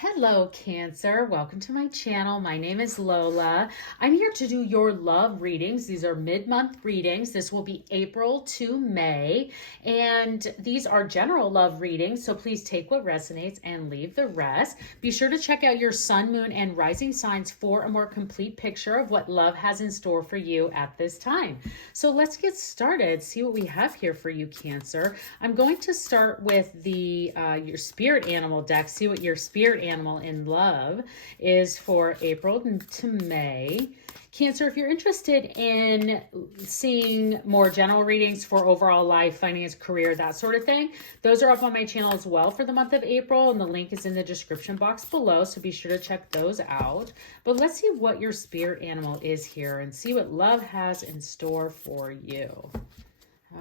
Hello, Cancer. Welcome to my channel. My name is Lola. I'm here to do your love readings. These are mid-month readings. This will be April to May, and these are general love readings, so please take what resonates and leave the rest. Be sure to check out your sun, moon, and rising signs for a more complete picture of what love has in store for you at this time. So let's get started. See what we have here for you, Cancer. I'm going to start with the your spirit animal deck. See what your spirit animal in love is for April to May. Cancer, if you're interested in seeing more general readings for overall life, finance, career, that sort of thing, those are up on my channel as well for the month of April, and the link is in the description box below, so be sure to check those out. But let's see what your spirit animal is here and see what love has in store for you.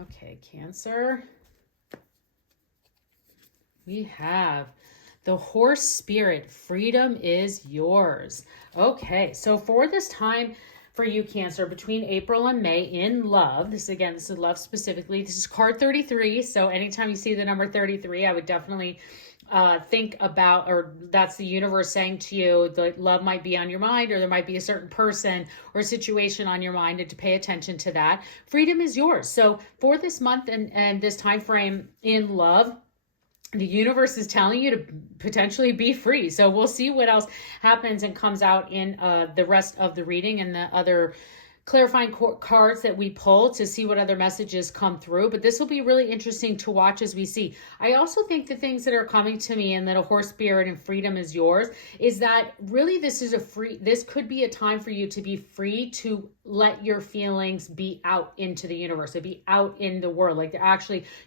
Okay, Cancer. We have the horse spirit. Freedom is yours. Okay, so for this time for you, Cancer, between April and May in love, this is love specifically. This is card 33, so anytime you see the number 33, I would definitely think about, or that's the universe saying to you that love might be on your mind, or there might be a certain person or situation on your mind, and to pay attention to that. Freedom is yours. So for this month and this time frame in love, the universe is telling you to potentially be free. So we'll see what else happens and comes out in the rest of the reading and the other clarifying cards that we pull to see what other messages come through. But this will be really interesting to watch as we see. I also think the things that are coming to me and that a horse spirit and freedom is yours is that really this could be a time for you to be free to let your feelings be out into the universe, to be out in the world. Like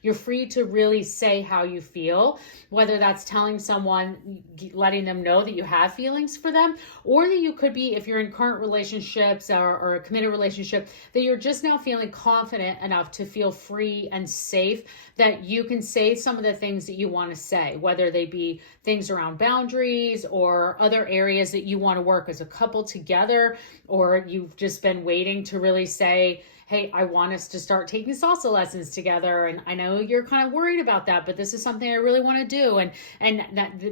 you're free to really say how you feel, whether that's telling someone, letting them know that you have feelings for them, or that you could be, if you're in current relationships or a committed relationship, that you're just now feeling confident enough to feel free and safe that you can say some of the things that you want to say, whether they be things around boundaries or other areas that you want to work as a couple together, or you've just been waiting to really say, hey, I want us to start taking salsa lessons together. And I know you're kind of worried about that, but this is something I really want to do. And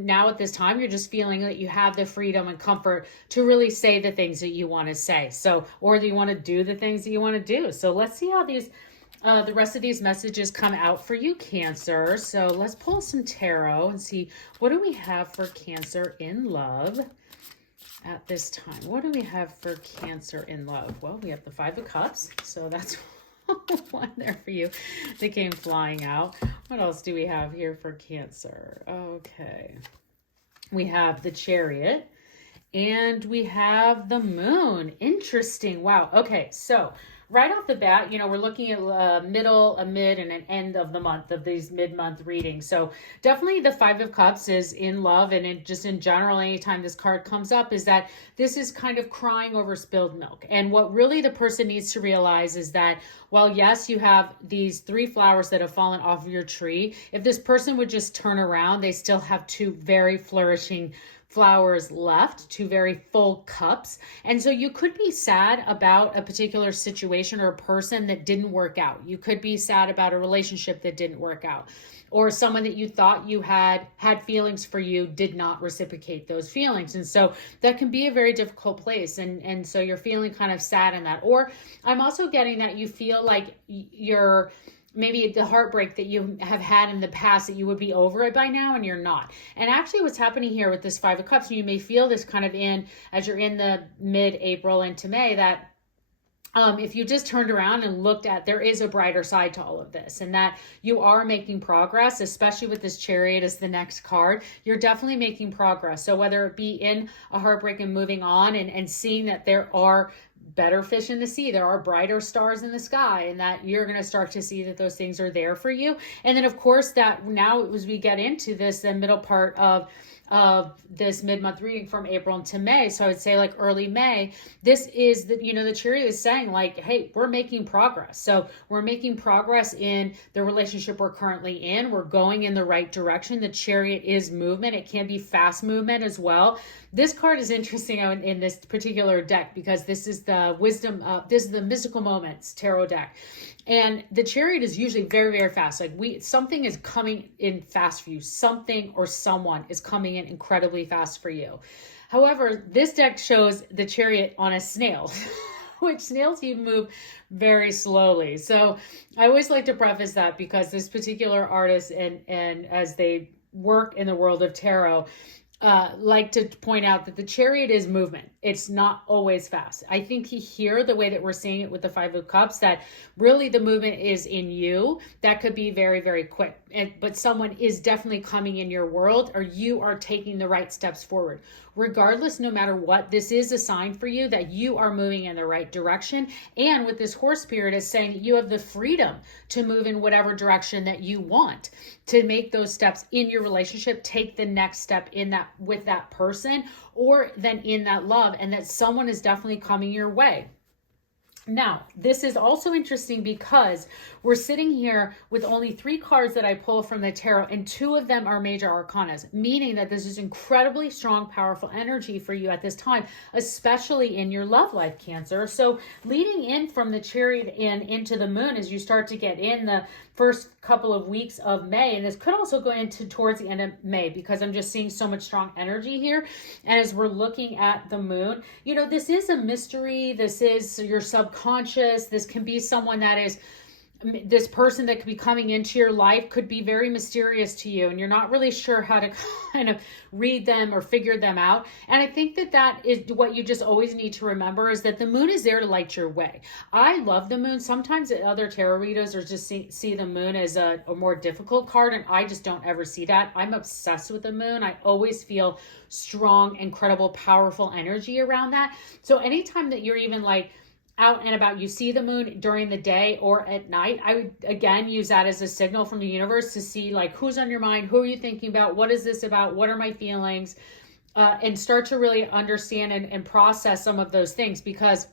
now at this time, you're just feeling that you have the freedom and comfort to really say the things that you want to say. So, or that you want to do the things that you want to do. So let's see how the rest of these messages come out for you, Cancer. So let's pull some tarot and see, what do we have for Cancer in love at this time? What do we have for Cancer in love? Well, we have the Five of Cups, so that's one there for you that came flying out. What else do we have here for Cancer? Okay, we have the Chariot, and we have the Moon. Interesting. Wow. Okay, so right off the bat, we're looking at a mid, and an end of the month of these mid-month readings. So definitely the Five of Cups is in love, and just in general, anytime this card comes up, is that this is kind of crying over spilled milk. And what really the person needs to realize is that, while yes, you have these 3 flowers that have fallen off of your tree, if this person would just turn around, they still have 2 very flourishing flowers left, 2 very full cups. And so you could be sad about a particular situation or a person that didn't work out. You could be sad about a relationship that didn't work out, or someone that you thought you had feelings for you did not reciprocate those feelings. And so that can be a very difficult place. And so you're feeling kind of sad in that. Or I'm also getting that you feel like you're maybe the heartbreak that you have had in the past, that you would be over it by now, and you're not. And actually what's happening here with this Five of Cups, you may feel this kind of as you're in the mid-April into May, that if you just turned around and looked at, there is a brighter side to all of this, and that you are making progress, especially with this Chariot as the next card. You're definitely making progress. So whether it be in a heartbreak and moving on and seeing that there are better fish in the sea, there are brighter stars in the sky, and that you're going to start to see that those things are there for you. And then of course that now, as we get into this, the middle part of this mid-month reading from April into May, so I would say like early May, this is the Chariot is saying like, hey, we're making progress. So we're making progress in the relationship we're currently in. We're going in the right direction. The Chariot is movement. It can be fast movement as well. This card is interesting in this particular deck because this is the wisdom. This is the mystical moments tarot deck. And the Chariot is usually very, very fast. Like something is coming in fast for you. Something or someone is coming in incredibly fast for you. However, this deck shows the Chariot on a snail, which snails even move very slowly. So I always like to preface that because this particular artist and as they work in the world of tarot, like to point out that the Chariot is movement. It's not always fast. I think here, the way that we're seeing it with the Five of Cups, that really the movement is in you. That could be very, very quick. But someone is definitely coming in your world, or you are taking the right steps forward. Regardless, no matter what, this is a sign for you that you are moving in the right direction. And with this Horse Spirit is saying that you have the freedom to move in whatever direction that you want, to make those steps in your relationship, take the next step in that with that person, or then in that love, and that someone is definitely coming your way. Now, this is also interesting because we're sitting here with only 3 cards that I pull from the tarot, and 2 of them are major arcanas, meaning that this is incredibly strong, powerful energy for you at this time, especially in your love life, Cancer. So leading in from the Chariot into the Moon, as you start to get in the first couple of weeks of May, and this could also go into towards the end of May, because I'm just seeing so much strong energy here. And as we're looking at the Moon, you know, this is a mystery. This is your subconscious. This can be someone that is, this person that could be coming into your life could be very mysterious to you, and you're not really sure how to kind of read them or figure them out. And I think that that is what you just always need to remember, is that the Moon is there to light your way. I love the Moon. Sometimes other tarot readers are just see the Moon as a more difficult card, and I just don't ever see that. I'm obsessed with the Moon. I always feel strong, incredible, powerful energy around that. So anytime that you're even like out and about, you see the Moon during the day or at night, I would again use that as a signal from the universe to see like who's on your mind, who are you thinking about, what is this about, what are my feelings, and start to really understand and process some of those things, because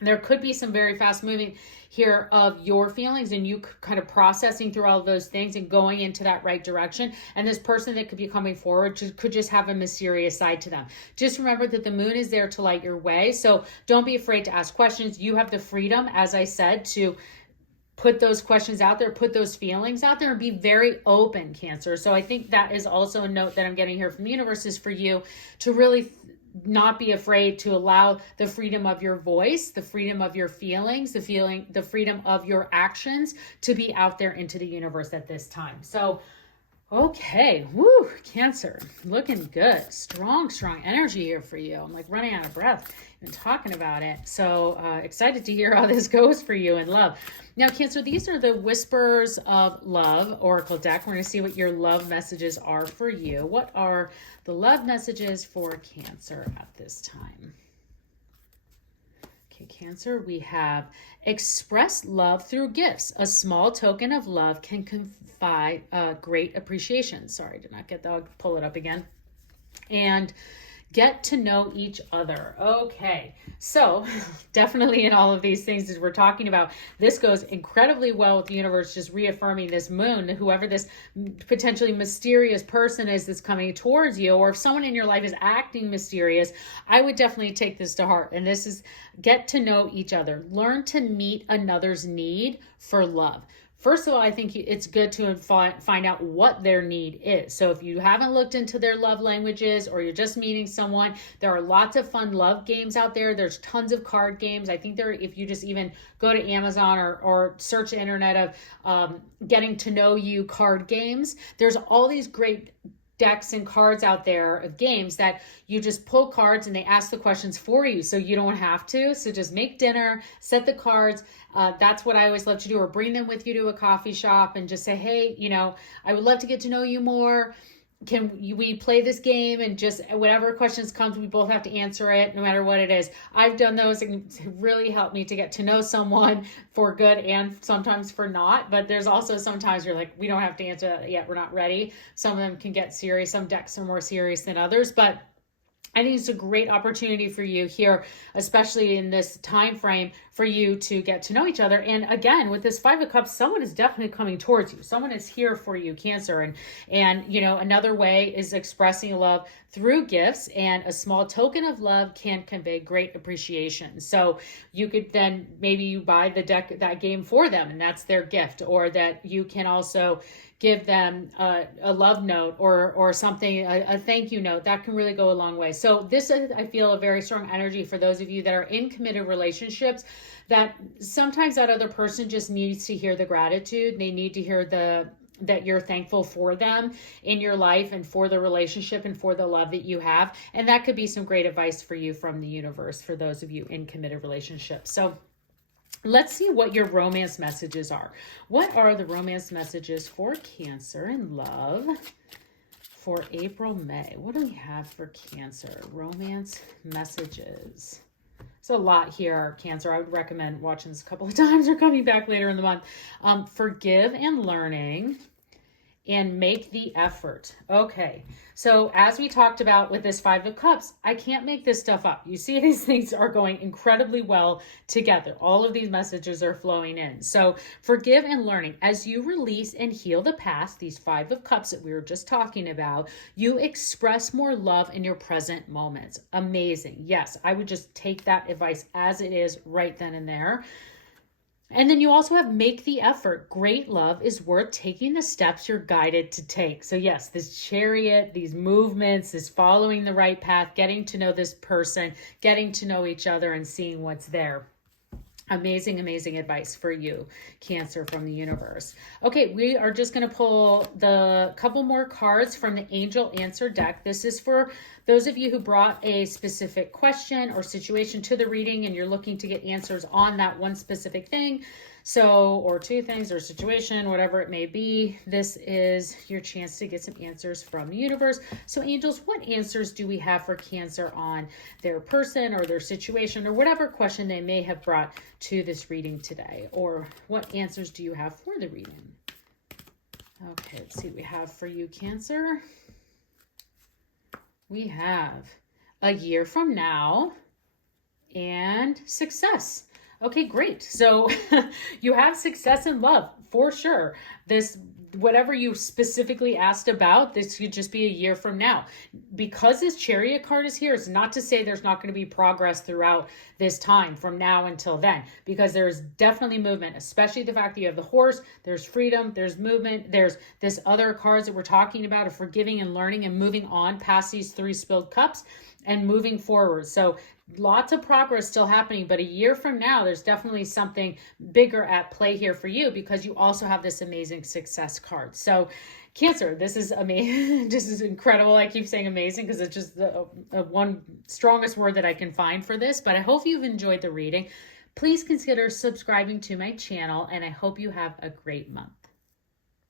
there could be some very fast moving here of your feelings, and you kind of processing through all of those things and going into that right direction. And this person that could be coming forward could just have a mysterious side to them. Just remember that the Moon is there to light your way. So don't be afraid to ask questions. You have the freedom, as I said, to put those questions out there, put those feelings out there, and be very open, Cancer. So I think that is also a note that I'm getting here from the universe, is for you to really not be afraid to allow the freedom of your voice, the freedom of your feelings, the freedom of your actions to be out there into the universe at this time. So, okay, woo, Cancer, looking good. Strong energy here for you. I'm like running out of breath even talking about it. So excited to hear how this goes for you in love. Now, Cancer, these are the Whispers of Love Oracle deck. We're going to see what your love messages are for you. What are the love messages for Cancer at this time? Okay, Cancer, we have express love through gifts. A small token of love can convey great appreciation. Sorry, did not get that. I'll pull it up again. And get to know each other. Okay, so definitely in all of these things as we're talking about, this goes incredibly well with the universe, just reaffirming this Moon, whoever this potentially mysterious person is that's coming towards you, or if someone in your life is acting mysterious, I would definitely take this to heart. And this is get to know each other. Learn to meet another's need for love. First of all, I think it's good to find out what their need is. So if you haven't looked into their love languages, or you're just meeting someone, there are lots of fun love games out there. There's tons of card games. I think if you just even go to Amazon or search the internet of getting to know you card games, there's all these great decks and cards out there of games that you just pull cards and they ask the questions for you, so you don't have to. So just make dinner, set the cards. That's what I always love to do, or bring them with you to a coffee shop and just say, hey, you know, I would love to get to know you more. Can we play this game? And just whatever questions comes, we both have to answer it no matter what it is. I've done those and it's really helped me to get to know someone for good and sometimes for not. But there's also sometimes you're like, we don't have to answer that yet. We're not ready. Some of them can get serious. Some decks are more serious than others. But I think it's a great opportunity for you here, especially in this time frame, for you to get to know each other. And again, with this Five of Cups, someone is definitely coming towards you. Someone is here for you, Cancer. And you know, another way is expressing love through gifts, and a small token of love can convey great appreciation. So you could then, maybe you buy the deck, that game for them, and that's their gift. Or that you can also give them a love note, or something, a thank you note. That can really go a long way. So this is, I feel, a very strong energy for those of you that are in committed relationships, that sometimes that other person just needs to hear the gratitude. They need to hear that you're thankful for them in your life, and for the relationship, and for the love that you have. And that could be some great advice for you from the universe, for those of you in committed relationships. So let's see what your romance messages are. What are the romance messages for Cancer in love for April, May? What do we have for Cancer? Romance messages. It's a lot here, Cancer. I would recommend watching this a couple of times or coming back later in the month. Forgive and learning, and make the effort. Okay, so as we talked about with this Five of Cups, I can't make this stuff up. You see, these things are going incredibly well together. All of these messages are flowing in. So forgive and learning. As you release and heal the past, these Five of Cups that we were just talking about, you express more love in your present moments. Amazing. Yes, I would just take that advice as it is right then and there. And then you also have make the effort. Great love is worth taking the steps you're guided to take. So yes, this Chariot, these movements, this following the right path, getting to know this person, getting to know each other, and seeing what's there. Amazing, amazing advice for you, Cancer, from the universe. Okay, we are just going to pull the couple more cards from the Angel Answer deck. This is for those of you who brought a specific question or situation to the reading, and you're looking to get answers on that one specific thing. So, or two things, or situation, whatever it may be. This is your chance to get some answers from the universe. So angels, what answers do we have for Cancer on their person or their situation, or whatever question they may have brought to this reading today? Or what answers do you have for the reading? Okay, let's see what we have for you, Cancer. We have a year from now and success. Okay, great. So you have success in love for sure. This, whatever you specifically asked about, this could just be a year from now. Because this Chariot card is here, it's not to say there's not going to be progress throughout this time from now until then, because there's definitely movement, especially the fact that you have the Horse, there's freedom, there's movement, there's this other cards that we're talking about of forgiving and learning and moving on past these 3 spilled cups and moving forward. So lots of progress still happening, but a year from now, there's definitely something bigger at play here for you, because you also have this amazing success card. So Cancer, this is amazing. This is incredible. I keep saying amazing because it's just the one strongest word that I can find for this, but I hope you've enjoyed the reading. Please consider subscribing to my channel, and I hope you have a great month.